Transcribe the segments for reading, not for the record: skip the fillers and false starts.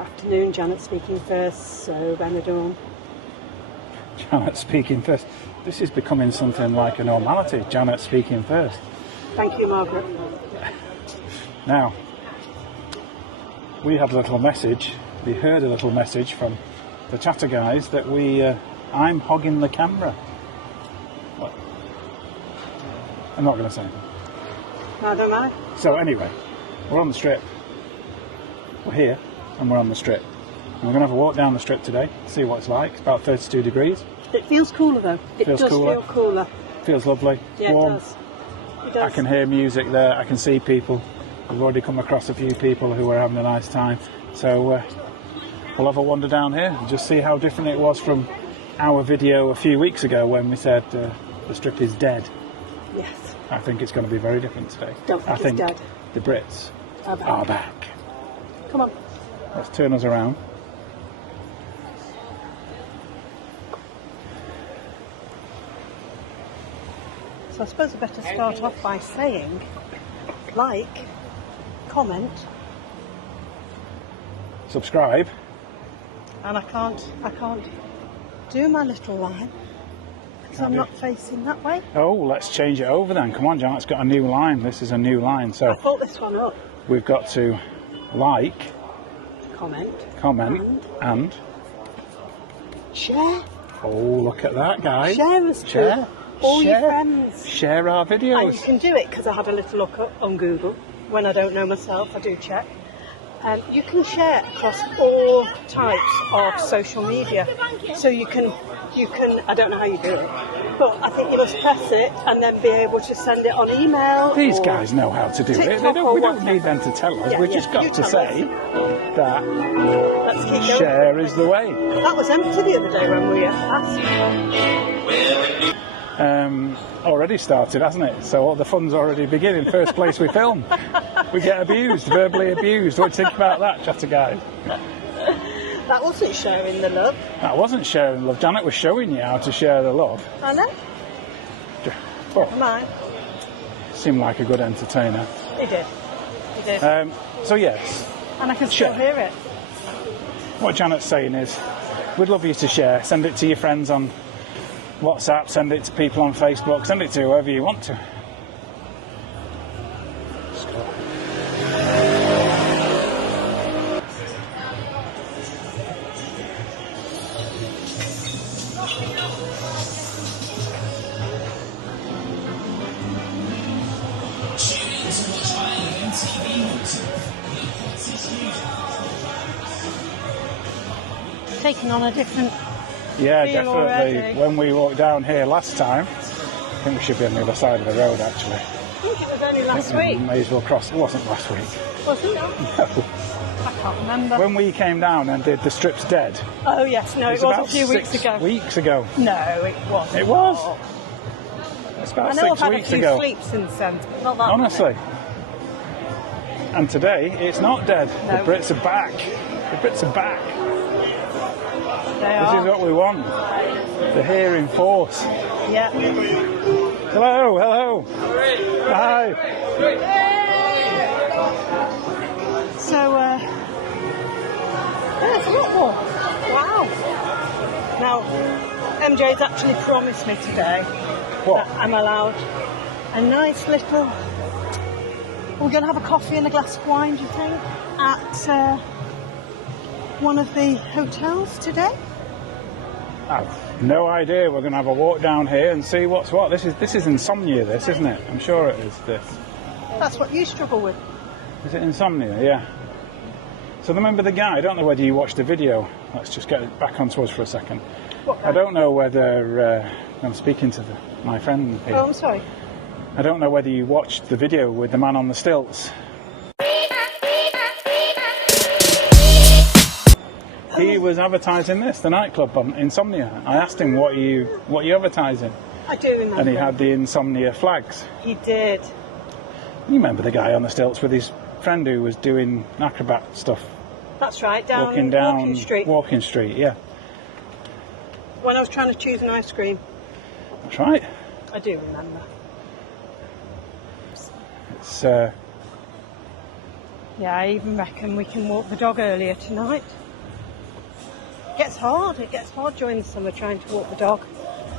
Afternoon, Janet speaking first, SoBenidorm. Janet speaking first. This is becoming something like a normality, Janet speaking first. Thank you, Margaret. Now, we had a little message, we heard a little message from the chatter guys that I'm hogging the camera. Well, I'm not going to say anything. No, don't matter. So anyway, we're on the strip. We're here and we're on the strip. And we're going to have a walk down the strip today, see what it's like. It's about 32 degrees. It feels cooler though. It does feel cooler. Feels lovely. Yeah, warm. it does. It does. I can hear music there, I can see people. We've already come across a few people who are having a nice time. So we'll have a wander down here and just see how different it was from our video a few weeks ago when we said the strip is dead. Yes. I think it's going to be very different today. Don't think it's dead. The Brits are back. Come on. Let's turn us around. So I suppose I better start off by saying, like, comment, subscribe. And I can't do my little line because I'm not facing that way. Oh, let's change it over then. Come on, John, it's got a new line. This is a new line. So I thought this one up. We've got to like, comment, and share. Oh, look at that, guys. Share us too. All your friends. Share our videos. And you can do it because I had a little look up on Google. When I don't know myself, I do check. You can share across all types of social media. So you can, I don't know how you do it, but I think you must press it and then be able to send it on email. These guys know how to do it. We don't need them to tell us. We've just got to say that share is the way. That was empty the other day when we were asked. Already started, hasn't it? So the fun's already beginning. First place we film. We get abused, verbally abused. What do you think about that, chatter guys? That wasn't sharing the love. That wasn't sharing the love. Janet was showing you how to share the love. I know. Oh, seemed like a good entertainer. He did. So yes. And I can still hear it. What Janet's saying is, we'd love you to share. Send it to your friends on WhatsApp, send it to people on Facebook, send it to whoever you want to. Taking on a different Yeah, feel definitely. already. When we walked down here last time, I think we should be on the other side of the road actually. I think it was only last week. May as well cross. It wasn't last week. Wasn't it? No. I can't remember. When we came down and did the Strip's Dead. Oh yes, no, it was a few weeks ago. Weeks ago. No, it wasn't. It was. It's about 6 weeks ago. I know I've had a few sleeps since then, but not that honestly. And today, it's not dead. No. The Brits are back. The Brits are back. This is what we want. They're here in force. Yeah. Hello, hello. Hi. So, there's a lot more. Wow. Now, MJ's actually promised me today that I'm allowed a nice little... We're going to have a coffee and a glass of wine, do you think, at one of the hotels today? I've no idea. We're going to have a walk down here and see what's what. This is insomnia, this, isn't it? I'm sure it is this. That's what you struggle with. Is it insomnia? Yeah. So remember the guy, I don't know whether you watched the video. Let's just get it back onto us for a second. I don't know whether... I'm speaking to my friend here. Oh, I'm sorry. I don't know whether you watched the video with the man on the stilts. He was advertising this, the nightclub on Insomnia. I asked him, what are you advertising? I do remember. And he had the Insomnia flags. He did. You remember the guy on the stilts with his friend who was doing acrobat stuff? That's right, walking down Walking Street. Walking Street, yeah. When I was trying to choose an ice cream. That's right. I do remember. It's Yeah, I even reckon we can walk the dog earlier tonight. It gets hard during the summer trying to walk the dog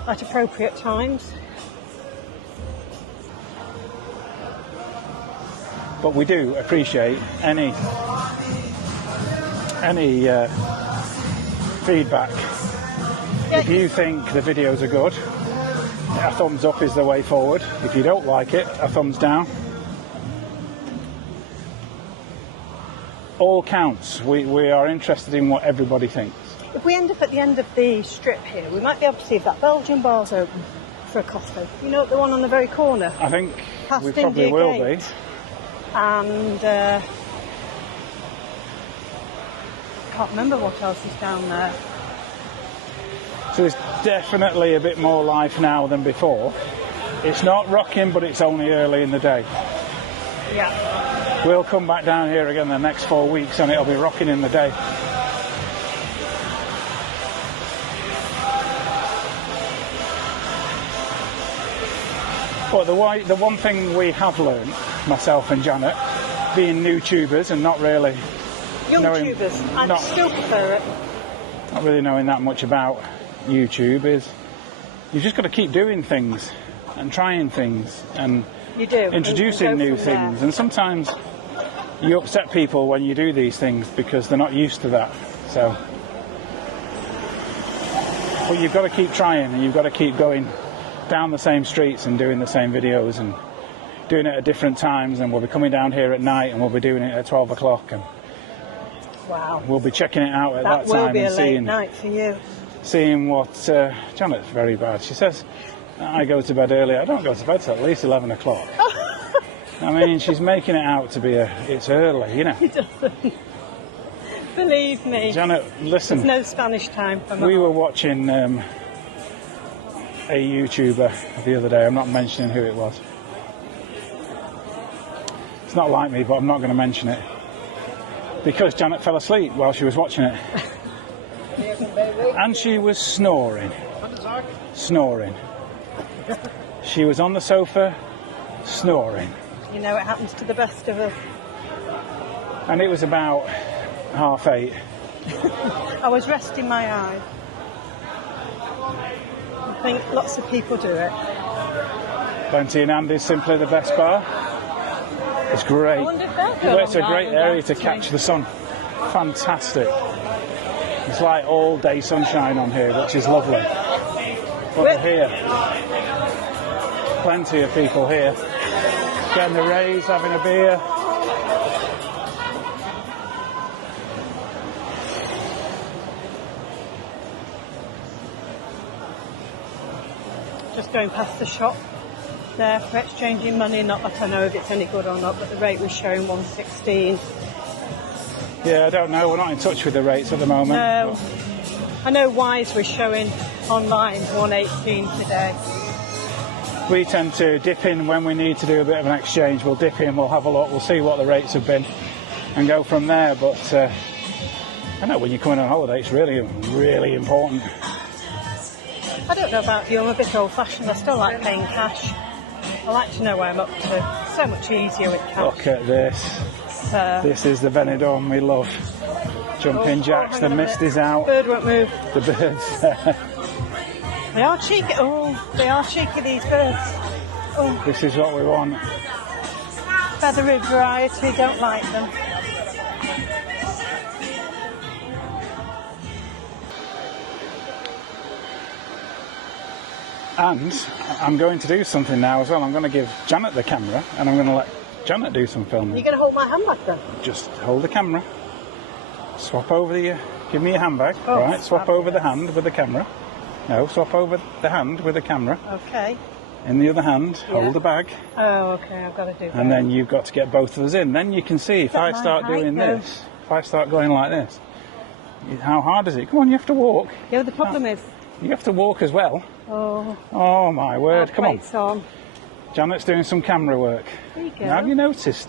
at appropriate times. But we do appreciate any feedback. Yeah. If you think the videos are good, a thumbs up is the way forward. If you don't like it, a thumbs down. All counts. We are interested in what everybody thinks. If we end up at the end of the strip here, we might be able to see if that Belgian bar's open for a Costa. You know, the one on the very corner. I think Past we probably India will Gate. be. And can't remember what else is down there. So there's definitely a bit more life now than before. It's not rocking, but it's only early in the day. Yeah. We'll come back down here again the next 4 weeks and it'll be rocking in the day. But the one thing we have learned, myself and Janet, being new tubers and not really Young tubers, I still prefer it. Not really knowing that much about YouTube, is you've just got to keep doing things and trying things and You do. introducing new from things. there. And sometimes you upset people when you do these things because they're not used to that. So, but you've got to keep trying and you've got to keep going down the same streets and doing the same videos and doing it at different times. And we'll be coming down here at night and we'll be doing it at 12 o'clock and Wow. we'll be checking it out at that will time be and a late night for you. seeing what Janet's very bad. She says I go to bed early. I don't go to bed till at least 11 o'clock. I mean, she's making it out to be it's early, you know. It doesn't. Believe me. Janet, listen. There's no Spanish time for me. We were watching a YouTuber the other day. I'm not mentioning who it was. It's not like me, but I'm not going to mention it because Janet fell asleep while she was watching it, and she was snoring. She was on the sofa, snoring. You know, it happens to the best of us. And it was about 8:30. I was resting my eye. I think lots of people do it. Plenty in Andy's simply the best bar. It's great. I wonder if they'll go It's a on great Island area to actually. catch the sun. Fantastic. It's like all day sunshine on here, which is lovely. But we're here. Plenty of people here. Getting the rays, having a beer. Just going past the shop there for exchanging money. Not that I know if it's any good or not, but the rate was showing 116. Yeah, I don't know. We're not in touch with the rates at the moment. No. I know Wise was showing online 118 today. We tend to dip in when we need to do a bit of an exchange. We'll dip in, we'll have a look, we'll see what the rates have been and go from there. But I know when you're coming on holiday, it's really, really important. I don't know about you, I'm a bit old-fashioned. I still like paying cash. I like to know where I'm up to. So much easier with cash. Look at this. This is the Benidorm we love. Jumping jacks, the mist is out. Bird won't move. The birds. They are cheeky. Oh, they are cheeky, these birds. Oh, This is what we want. feathery variety, don't like them. And I'm going to do something now as well. I'm going to give Janet the camera and I'm going to let Janet do some filming. You're going to hold my handbag then? Just hold the camera. Swap over give me your handbag. Oh, right, swap over the hand with the camera. No, swap over the hand with the camera. Okay. In the other hand, Yeah. hold the bag. Oh, okay, I've got to do that. And then you've got to get both of us in. Then you can see if I my start height, doing though. this, if I start going like this, how hard is it? Come on, you have to walk. Yeah, the problem is... You have to walk as well. Oh, Oh my word, our come on. plate's on. Janet's doing some camera work. There you go. Now, have you noticed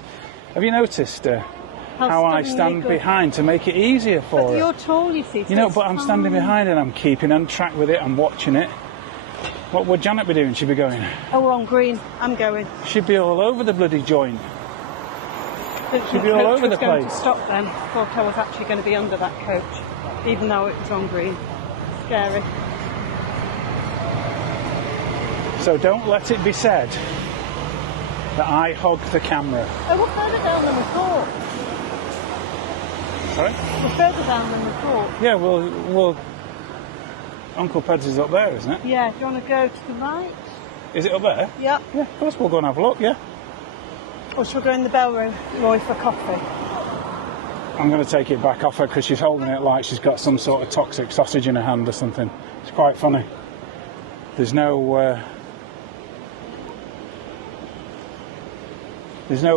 how I stunning stand you go. behind to make it easier for But her? you're tall, you see. You know, but I'm standing behind and I'm keeping on track with it, I'm watching it. What would Janet be doing? She'd be going, Oh, we're on green. I'm going. she'd be all over the bloody joint. Didn't She'd think be all coach over was the going place. to stop then. Thought I was actually going to be under that coach, even though it was on green. Scary. So don't let it be said that I hog the camera. Oh, we're further down than we thought. Sorry? We're further down than we thought. Yeah, well, Uncle Ped's is up there, isn't it? Yeah, do you want to go to the right? Is it up there? Yeah. Yeah, of course we'll go and have a look, yeah. Or shall we go in the bell room, Roy, for coffee? I'm going to take it back off her because she's holding it like she's got some sort of toxic sausage in her hand or something. It's quite funny. There's no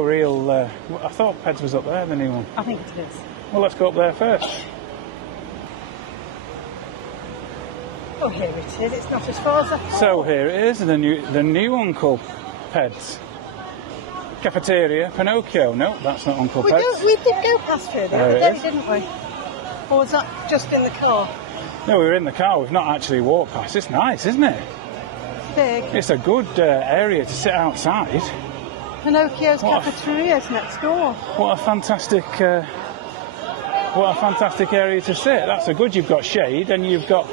real... I thought Ped's was up there, the new one. I think it is. Well, let's go up there first. Oh, here it is. It's not as far as I thought. So here it is, the new Uncle Ped's. Cafeteria, Pinocchio. No, that's not Uncle Ped's. We did go past here the other day, didn't we? Or was that just in the car? No, we were in the car. We've not actually walked past. It's nice, isn't it? It's big. It's a good area to sit outside. Pinocchio's cafeteria's next door. What a fantastic area to sit. That's a good. You've got shade and you've got...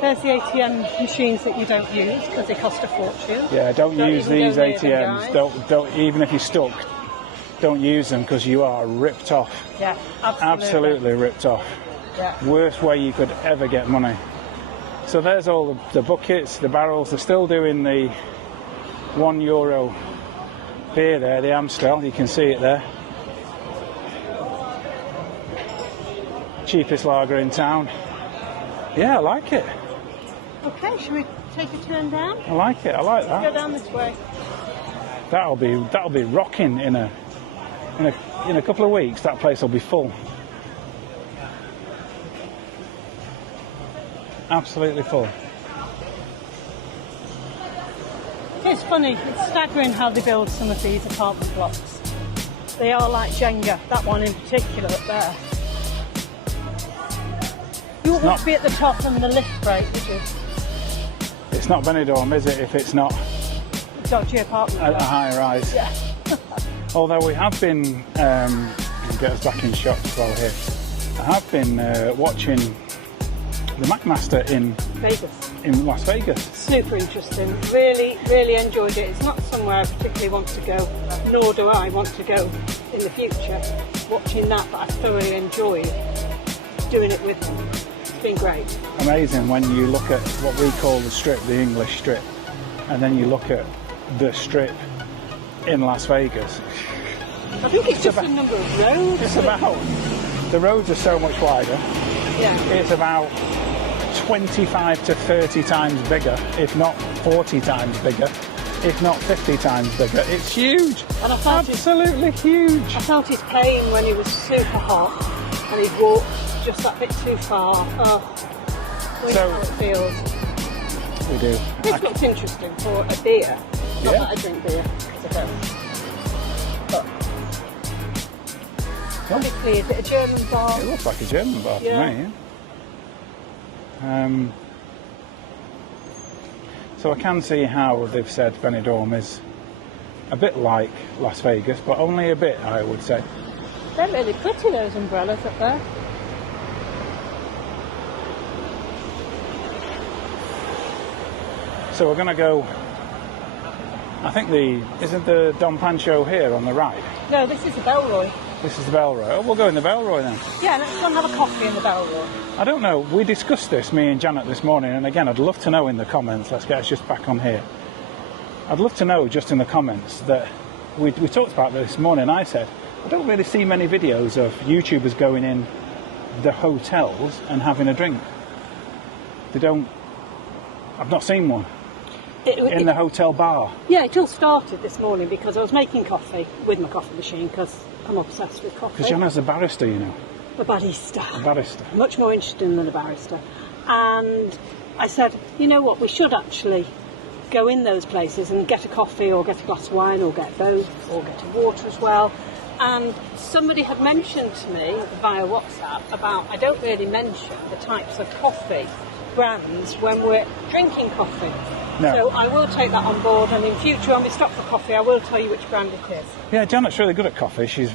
There's the ATM machines that you don't use because they cost a fortune. Yeah, don't use these go near ATMs. them, Don't even if you're stuck, don't use them because you are ripped off. Yeah, absolutely. Absolutely ripped off. Yeah. Worst way you could ever get money. So there's all the buckets, the barrels. They're still doing the €1 beer there, the Amstel. You can see it there. Cheapest lager in town. Yeah, I like it. Okay, shall we take a turn down? I like it. I like Go that. down this way. That'll be rocking in a couple of weeks. That place will be full. Absolutely full. It's funny, it's staggering how they build some of these apartment blocks. They are like Jenga, that one in particular up there. You wouldn't want to be at the top and the lift break, would you? It's not Benidorm, is it, if it's not Dodgy apartment a block. high rise? Yeah. Although we have been, get us back in shot as well here, I have been watching the McMaster in Las Vegas. Super interesting. Really, really enjoyed it. It's not somewhere I particularly want to go, nor do I want to go in the future. Watching that, but I thoroughly enjoyed doing it with them. It's been great. Amazing when you look at what we call the Strip, the English Strip, and then you look at the Strip in Las Vegas. I think it's just a number of roads. It's about, the roads are so much wider. Yeah. It's about 25 to 30 times bigger, if not 40 times bigger, if not 50 times bigger. It's huge. And I felt absolutely huge. I felt his pain when he was super hot and he'd walked just that bit too far. Oh, we know how it feels. We do. This looks interesting for a beer. Not Yeah. that I drink beer, because I don't. But obviously, is it a German bar? It looks like a German bar to Yeah. me. So I can see how they've said Benidorm is a bit like Las Vegas, but only a bit, I would say. They're really pretty, those umbrellas up there. So we're going to go, I think isn't the Don Pancho here on the right? No, this is the Belroy. This is the Belroy. Oh, we'll go in the Belroy then. Yeah, let's go and have a coffee in the Belroy. I don't know, we discussed this, me and Janet, this morning, and again, I'd love to know in the comments, let's get us just back on here. I'd love to know just in the comments that, we talked about this morning, I said, I don't really see many videos of YouTubers going in the hotels and having a drink. They don't, I've not seen one. In the hotel bar. Yeah, it all started this morning because I was making coffee with my coffee machine because I'm obsessed with coffee. Because Jana's a barrister, you know. A barista. A barrister. Much more interesting than a barrister. And I said, you know what, we should actually go in those places and get a coffee or get a glass of wine or get both or get a water as well. And somebody had mentioned to me via WhatsApp about I don't really mention the types of coffee brands when we're drinking coffee. No. So I will take that on board, and in future when we stop for coffee, I will tell you which brand it is. Yeah, Janet's really good at coffee. She's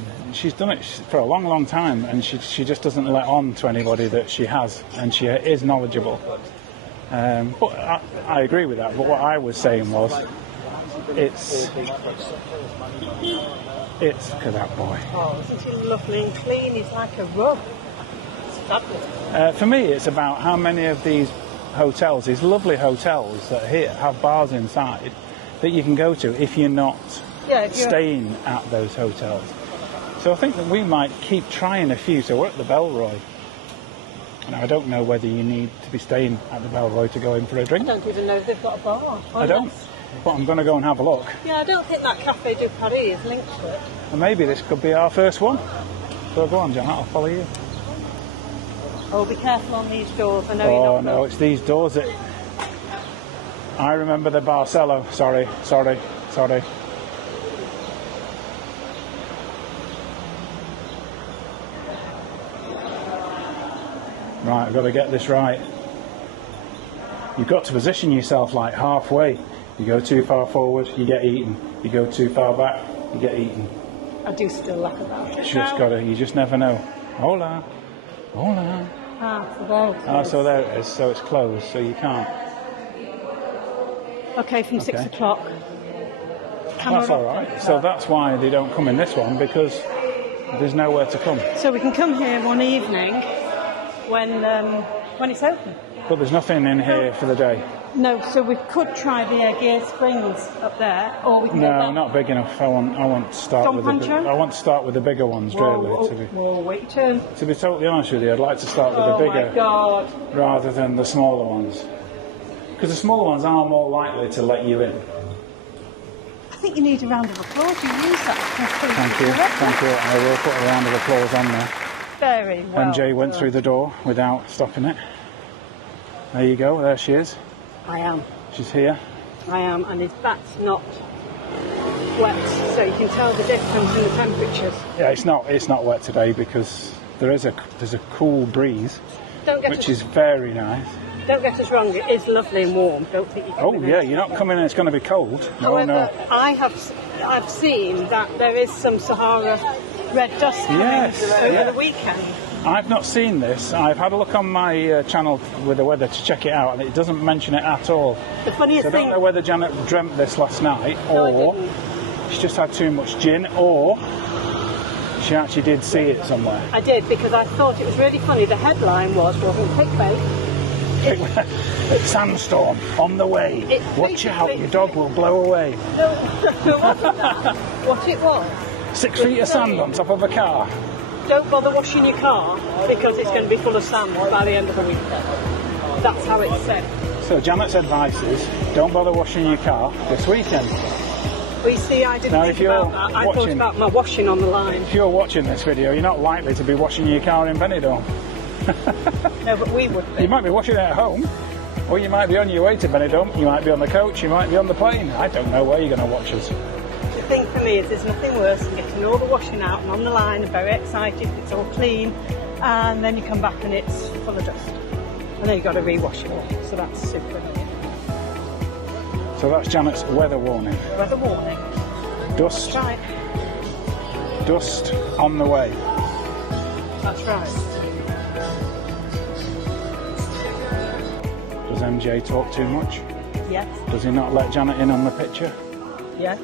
done it for a long, long time, and she just doesn't let on to anybody that she has, and she is knowledgeable. But I agree with that. But what I was saying was, it's look at that boy. Oh, isn't he lovely and clean? He's like a rug. It's fabulous. For me, it's about how many of these hotels, these lovely hotels that here have bars inside, that you can go to if you're not staying at those hotels. So I think that we might keep trying a few. So we're at the Belroy. Now, I don't know whether you need to be staying at the Belroy to go in for a drink. I don't even know if they've got a bar. I don't. But I'm going to go and have a look. Yeah, I don't think that Café du Paris is linked to it. And maybe this could be our first one. So go on, Janet, I'll follow you. Oh, be careful on these doors. I know you're not. Oh, no, it's these doors that... I remember the Barcelo. Sorry. Right, I've got to get this right. You've got to position yourself like halfway. You go too far forward, you get eaten. You go too far back, you get eaten. I do still laugh about it. You just never know. Hola. So there it is. So there it is. So it's closed, so you can't. Okay, from 6 o'clock. That's all right. So that's why they don't come in this one, because there's nowhere to come. So we can come here one evening when it's open. But there's nothing in here for the day. No, so we could try the Gear Springs up there, or we can go back. Not big enough. I want to start with the bigger ones, really. Wait your turn. To be totally honest with you, I'd like to start with the bigger, my God, rather than the smaller ones, because the smaller ones are more likely to let you in. I think you need a round of applause. You use that. Thank you. I will put a round of applause on there. Very well. MJ went through the door without stopping it. There you go. There she is. I am. She's here. I am, and his back's not wet, so you can tell the difference in the temperatures. Yeah, it's not wet today because there's a cool breeze, which is very nice. Don't get us wrong, it is lovely and warm. Don't think you can. Oh yeah, you're not coming in. It's going to be cold. However, No. I've seen that there is some Sahara red dust coming over the weekend. I've not seen this. I've had a look on my channel with the weather to check it out, and it doesn't mention it at all. The funniest thing... I don't know whether Janet dreamt this last night, or she just had too much gin, or she actually did see it somewhere. I did, because I thought it was really funny. The headline wasn't clickbait. Sandstorm on the way. Watch out, your dog will blow away. No, it wasn't that. What it was... 6 feet of sand on top of a car. Don't bother washing your car because it's going to be full of sand by the end of the week. That's how it's said. So Janet's advice is, don't bother washing your car this weekend. Well, you see, I didn't think about that. I thought about my washing on the line. If you're watching this video, you're not likely to be washing your car in Benidorm. No, but we would be. You might be washing it at home, or you might be on your way to Benidorm, you might be on the coach, you might be on the plane. I don't know where you're going to watch us. The thing for me is there's nothing worse than getting all the washing out and on the line and very excited, it's all clean, and then you come back and it's full of dust. And then you've got to re-wash it all. So that's super. So that's Janet's weather warning. Weather warning. Dust. That's right. Dust on the way. That's right. Does MJ talk too much? Yes. Does he not let Janet in on the picture? Yes.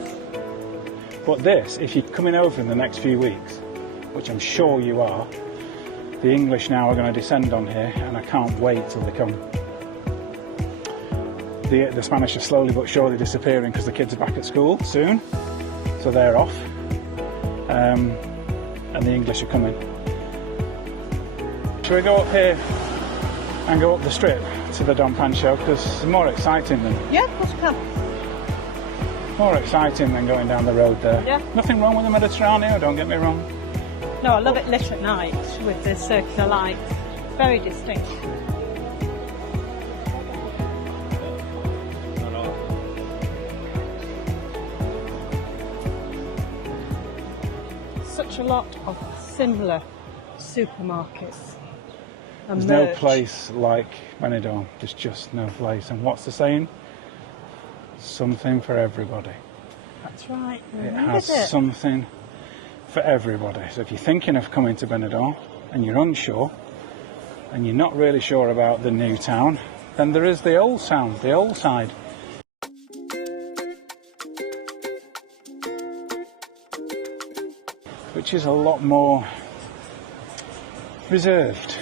But this, if you're coming over in the next few weeks, which I'm sure you are, the English now are going to descend on here, and I can't wait till they come. The Spanish are slowly but surely disappearing because the kids are back at school soon, so they're off, and the English are coming. Shall we go up here and go up the strip to the Don Pancho, because it's more exciting than... Yeah, of course we can. More exciting than going down the road there. Yeah. Nothing wrong with the Mediterranean, don't get me wrong. No, I love it lit at night with the circular lights. Very distinct. Such a lot of similar supermarkets. There's no place like Benidorm. There's just no place. And what's the saying? something for everybody. That's right. It has something for everybody. So if you're thinking of coming to Benidorm and you're unsure and you're not really sure about the new town, then there is the old town, the old side. Which is a lot more reserved.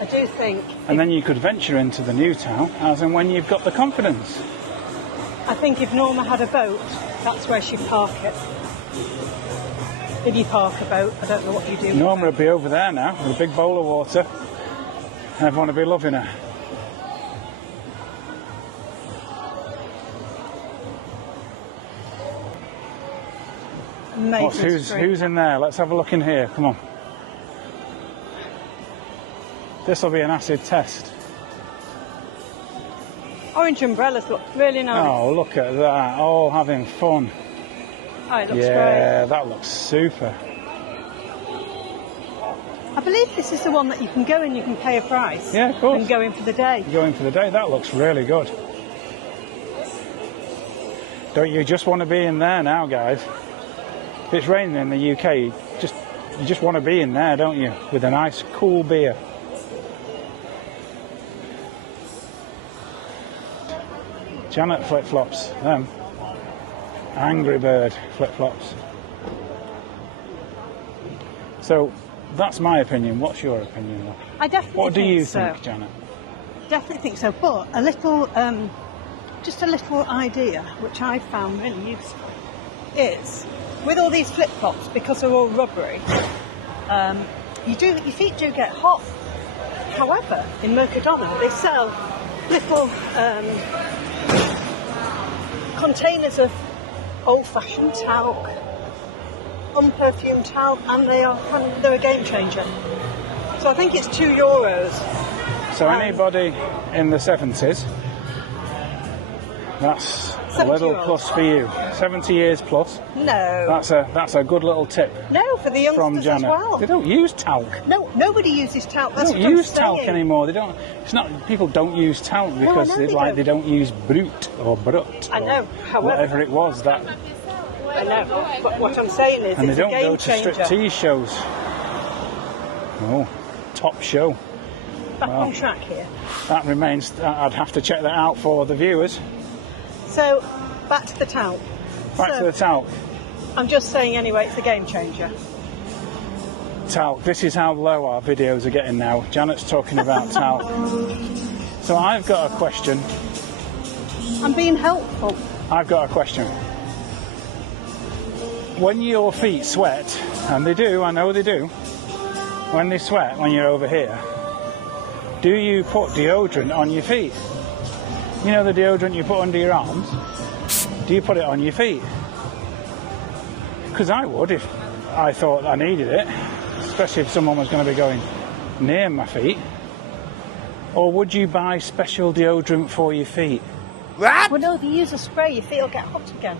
I do think. And then you could venture into the new town as and when you've got the confidence. I think if Norma had a boat, that's where she'd park it. If you park a boat, I don't know what you do. Norma would be over there now with a big bowl of water. Everyone would be loving her. Who's in there? Let's have a look in here. Come on. This will be an acid test. Orange umbrellas look really nice. Oh, look at that. All having fun. Oh, it looks great. Yeah, that looks super. I believe this is the one that you can go in, you can pay a price. Yeah, of course. And go in for the day. Go in for the day. That looks really good. Don't you just want to be in there now, guys? If it's raining in the UK, you just want to be in there, don't you? With a nice cool beer. Janet flip-flops, them. Angry Bird flip-flops. So, that's my opinion. What's your opinion, though? I definitely What do you so. think, Janet? Definitely think so, but a little, just a little idea, which I found really useful, is with all these flip-flops, because they're all rubbery, your feet do get hot. However, in Mercadona, they sell little containers of old-fashioned talc, unperfumed talc, and they're a game changer. So I think it's €2. So anybody in the 70s, that's a little plus for you. 70 years plus. No. That's a good little tip. No, for the youngsters from Janet. as well. They don't use talc. No, nobody uses talc. That's they don't use talc anymore. They don't. It's not. People don't use talc because they don't use brut or brut. I know. However, whatever it was that. I know. But what I'm saying is, and it's they don't a game go to changer. striptease shows. Oh, top show. Back on track here. That remains. I'd have to check that out for the viewers. So, back to the talc. Back to the talc. I'm just saying anyway, it's a game changer. Talc. This is how low our videos are getting now. Janet's talking about talc. So I've got a question. I'm being helpful. I've got a question. When your feet sweat, and they do, I know they do, when they sweat when you're over here, do you put deodorant on your feet? You know the deodorant you put under your arms? Do you put it on your feet? Because I would if I thought I needed it, especially if someone was going to be going near my feet. Or would you buy special deodorant for your feet? What? Well, no, they use a spray, your feet will get hot again.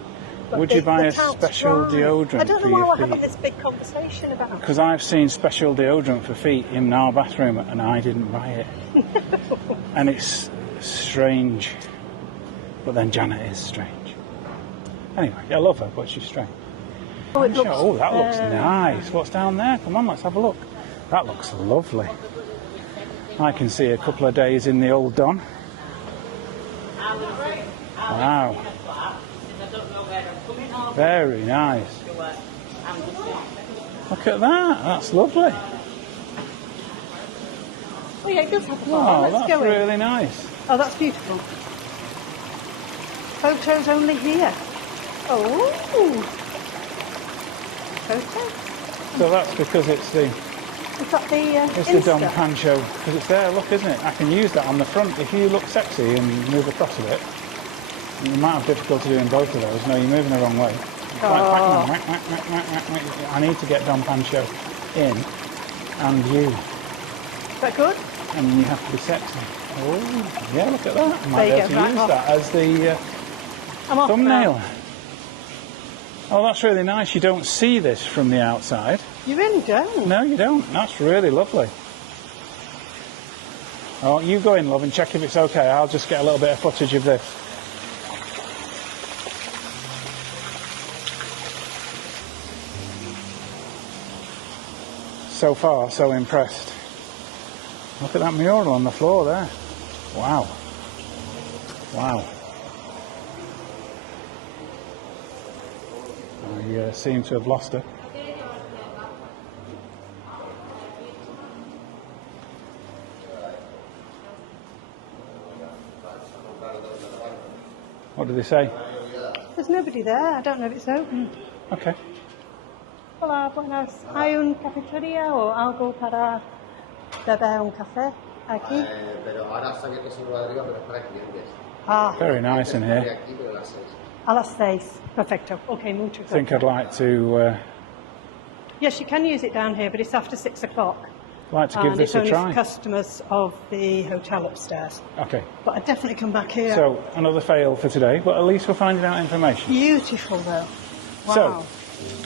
But would you buy a special deodorant? I don't know for why your we're feet? having this big conversation about it. Because I've seen special deodorant for feet in our bathroom and I didn't buy it. And it's strange. But then Janet is strange. Anyway, I love her, but she's strange. Oh, that looks nice. What's down there? Come on, let's have a look. That looks lovely. I can see a couple of days in the old Don. Wow. Very nice. Look at that. That's lovely. Oh yeah, it does have a Oh, Let's that's go in. really nice. Oh, that's beautiful. Photos only here. Oh. Photo. So that's because it's the Is that the it's the Dom Pancho, because it's there, look, isn't it? I can use that on the front. If you look sexy and move across a bit, you might have difficulty doing both of those. No, you're moving the wrong way. I need to get Dom Pancho in, and you. Is that good? And you have to be sexy. Oh, yeah, look at that. I might be able to use that as the thumbnail. Oh, that's really nice. You don't see this from the outside. You really don't. No, you don't. That's really lovely. Oh, you go in, love, and check if it's okay. I'll just get a little bit of footage of this. so far so impressed. Look at that mural on the floor there. Wow. Wow. I seem to have lost her. What did they say? There's nobody there. I don't know if it's open. Okay. Hola, buenas. ¿Hay un cafetería o algo para beber un café aquí? Pero ahora está abierto ese arriba, pero es para clientes. Ah, Very nice in here. Aquí, pero a las 6. a las 6. Perfecto. Okay, mucho I think gusto. I'd Yes, you can use it down here, but it's after 6 o'clock. like to give And this it's a only try. for customers of the hotel upstairs. Okay. But I'd definitely come back here. So another fail for today, but at least we're finding out information. Beautiful though. Wow. So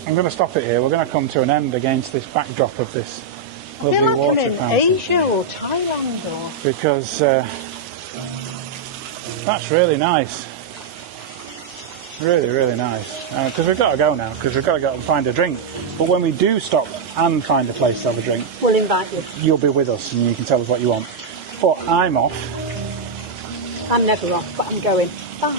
I'm going to stop it here. We're going to come to an end against this backdrop of this I feel lovely like water I'm in fountain. Asia or Thailand or... Because that's really nice. Really, really nice. Because we've got to go now, because we've got to go and find a drink. But when we do stop and find a place to have a drink, We'll invite you. you'll be with us and you can tell us what you want. But I'm off. I'm never off, but I'm going. Bye.